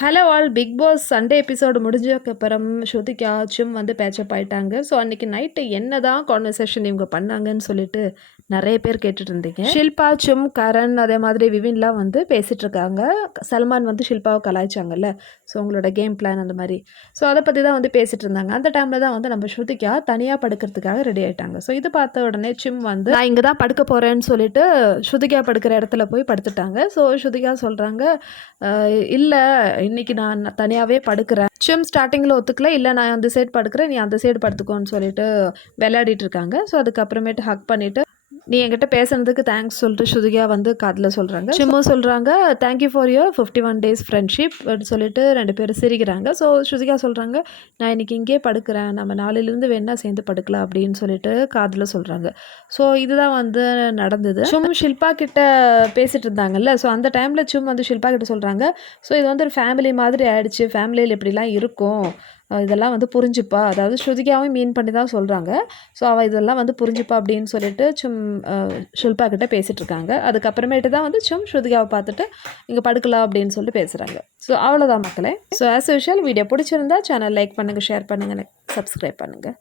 Hello all Bigg Boss Sunday episode முடிஞ்சதுக்கப்புறம் ஸ்ருதிகாச்சும் வந்து பேச்சப் ஆயிட்டாங்க. ஸோ அன்றைக்கி நைட்டு என்ன தான் கான்வர்சேஷன் இவங்க பண்ணாங்கன்னு சொல்லிட்டு நிறைய பேர் கேட்டுட்டு இருந்தீங்க ஷில்பாச்சும் கரண் அதே மாதிரி விவின்லாம் வந்து பேசிகிட்டு இருக்காங்க சல்மான் வந்து ஷில்பாவை கலாய்ச்சாங்கல்ல. ஸோ உங்களோட கேம் பிளான் அந்த மாதிரி. ஸோ அதை பற்றி தான் வந்து பேசிகிட்டு இருந்தாங்க அந்த டைமில் தான் வந்து நம்ம ஸ்ருதிகா தனியாக படுக்கிறதுக்காக ரெடி ஆகிட்டாங்க ஸோ இது பார்த்த உடனே சிம் வந்து நான் இங்கே தான் படுக்க போகிறேன்னு சொல்லிட்டு ஸ்ருதிகா படுக்கிற இடத்துல போய் படுத்துட்டாங்க. ஸோ ஸ்ருதிகா சொல்கிறாங்க இல்லை இன்னைக்கு நான் தனியாகவே படுக்கிறேன். சிம் ஸ்டார்டிங்கில் ஒத்துக்கல. இல்லை நான் அந்த சைடு படுக்கிறேன். நீ அந்த சைடு படுத்துக்கோன்னு சொல்லிட்டு விளையாடிட்டு இருக்காங்க. ஸோ அதுக்கப்புறமேட்டு ஹக் பண்ணிவிட்டு நீ என்கிட்ட பேசுனதுக்கு தேங்க்ஸ் சொல்லிட்டு ஸ்ருதிகா வந்து காதில் சொல்கிறாங்க சிம்மு சொல்கிறாங்க thank you for your fifty one days friendship சொல்லிட்டு ரெண்டு பேரும் சிரிக்கிறாங்க. ஸோ ஸ்ருதிகா சொல்கிறாங்க நான் இன்னைக்கு இங்கே படுக்கிறேன். நம்ம நாளையிலேருந்து வேணா சேர்ந்து படுக்கலாம் அப்படின்னு சொல்லிட்டு காதில் சொல்கிறாங்க ஸோ இதுதான் வந்து நடந்தது. சும் ஷில்பா கிட்ட பேசிட்டு இருந்தாங்கல்ல. ஸோ அந்த டைமில் சும் வந்து ஷில்பா கிட்ட சொல்கிறாங்க ஸோ இது வந்து ஒரு ஃபேமிலி மாதிரி ஆயிடுச்சு. ஃபேமிலியில் இப்படிலாம் இருக்கும். இதெல்லாம் வந்து புரிஞ்சுப்பா. அதாவது ஸ்ருதிகாவும் மீன் பண்ணி தான் சொல்கிறாங்க ஸோ அவள் இதெல்லாம் வந்து புரிஞ்சுப்பா அப்படின்னு சொல்லிட்டு சும் ஷில்பா கிட்டே பேசிகிட்டு இருக்காங்க. அதுக்கப்புறமேட்டு தான் வந்து சும் ஸ்ருதிகாவை பார்த்துட்டு இங்கே படுக்கலாம் அப்படின்னு சொல்லிட்டு பேசுகிறாங்க ஸோ அவ்வளோதான் மக்களே. ஸோ ஆஸ் யூஷுவல் வீடியோ பிடிச்சிருந்தா சேனல் லைக் பண்ணுங்கள் ஷேர் பண்ணுங்கள் சப்ஸ்கிரைப் பண்ணுங்கள்